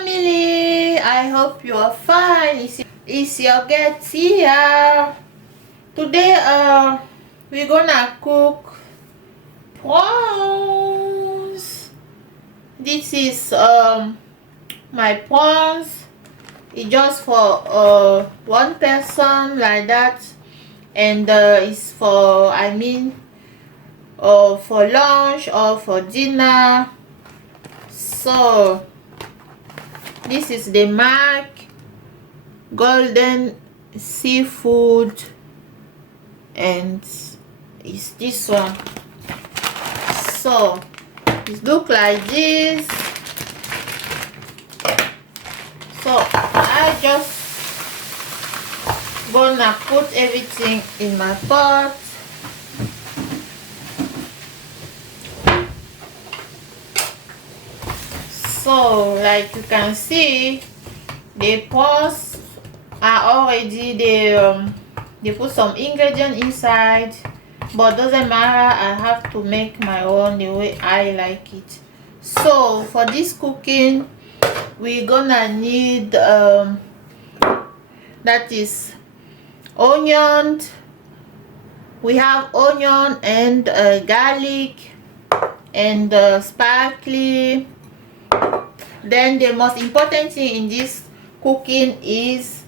family, I hope you are fine. It's your girl Thea. Today we're gonna cook prawns. This is my prawns. It's just for one person like that, and it's for for lunch or for dinner. So this is the mark golden seafood, and it's this one. So it look like this. So I just gonna put everything in my pot. So like you can see, the prawns are already they put some ingredient inside, but doesn't matter. I have to make my own the way I like it. So for this cooking, we're gonna need that is onion. We have onion and garlic and sparkly. Then the most important thing in this cooking is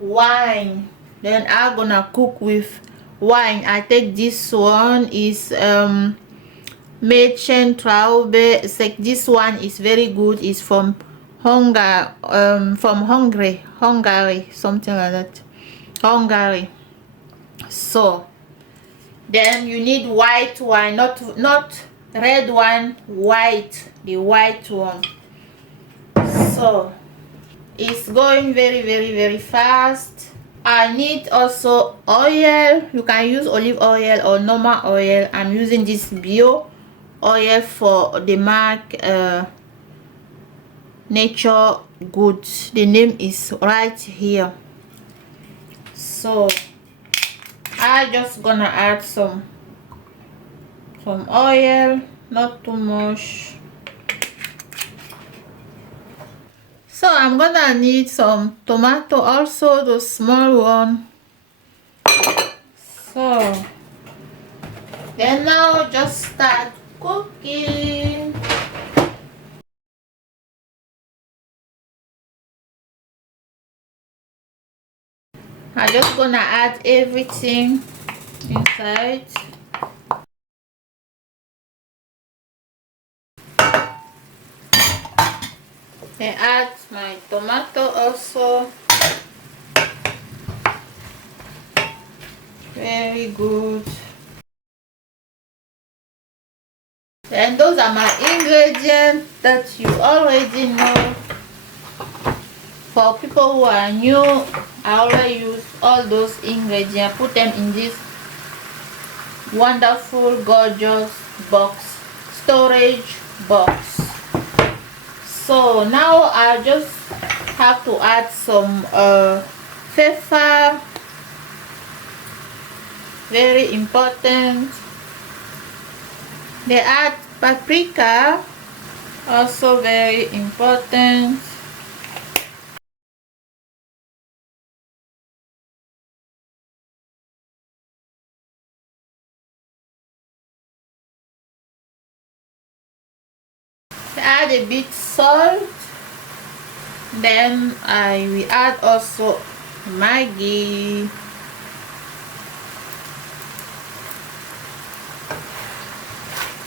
wine. Then I'm gonna cook with wine. I take this one is Mädchen Traube. This one is very good. It's from Hungary, Hungary, something like that. Hungary. So then you need white wine, not red one, white, the white one. So it's going very fast. I need also oil. You can use olive oil or normal oil. I'm using this bio oil for the mark nature good. The name is right here. So I just gonna add some oil, not too much. So I'm gonna need some tomato also, the small one. So then now just start cooking. I'm just gonna add everything inside. Then add my tomato also. Very good. And those are my ingredients that you already know. For people who are new, I already use all those ingredients, put them in this wonderful gorgeous box, storage box. So now I just have to add some pepper, very important. They add paprika, also very important. Add a bit salt. Then I will add also Maggi.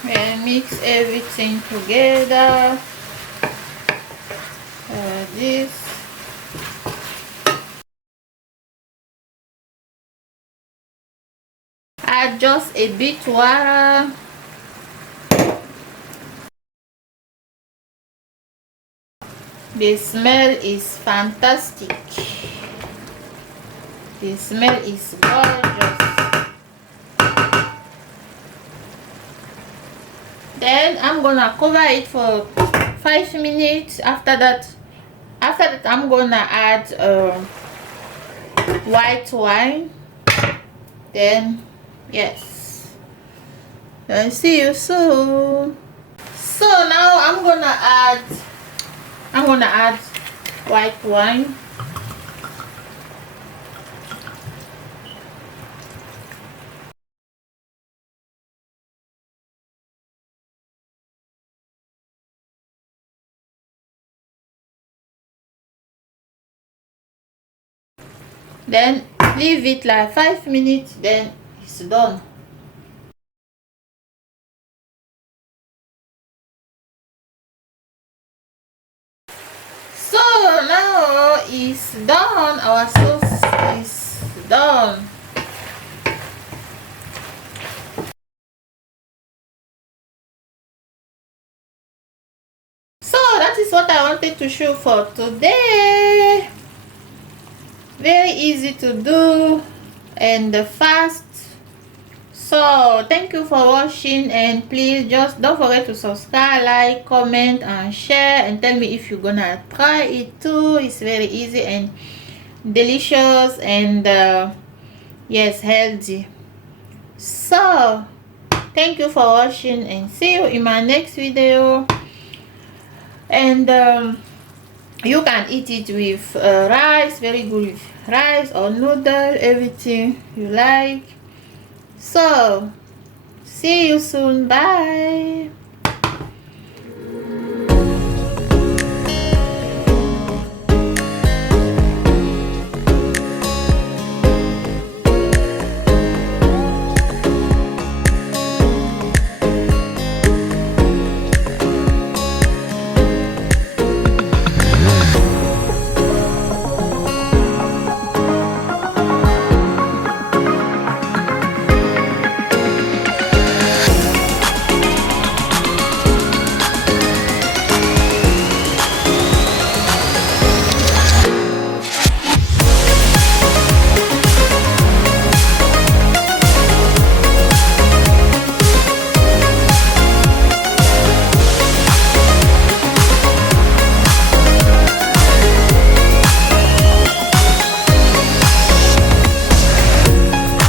And mix everything together. This. Add just a bit water. The smell is fantastic. The smell is gorgeous. Then I'm gonna cover it for 5 minutes. After that I'm gonna add white wine. Then yes, I'll see you soon. So now I'm I'm gonna add white wine. Then leave it like 5 minutes, then it's done. So now it's done, our sauce is done. So that is what I wanted to show for today. Very easy to do and fast. So thank you for watching, and please just don't forget to subscribe, like, comment and share, and tell me if you're gonna try it too. It's very easy and delicious, and yes, healthy. So thank you for watching, and see you in my next video. And you can eat it with rice, very good with rice or noodle, everything you like. So see you soon, bye.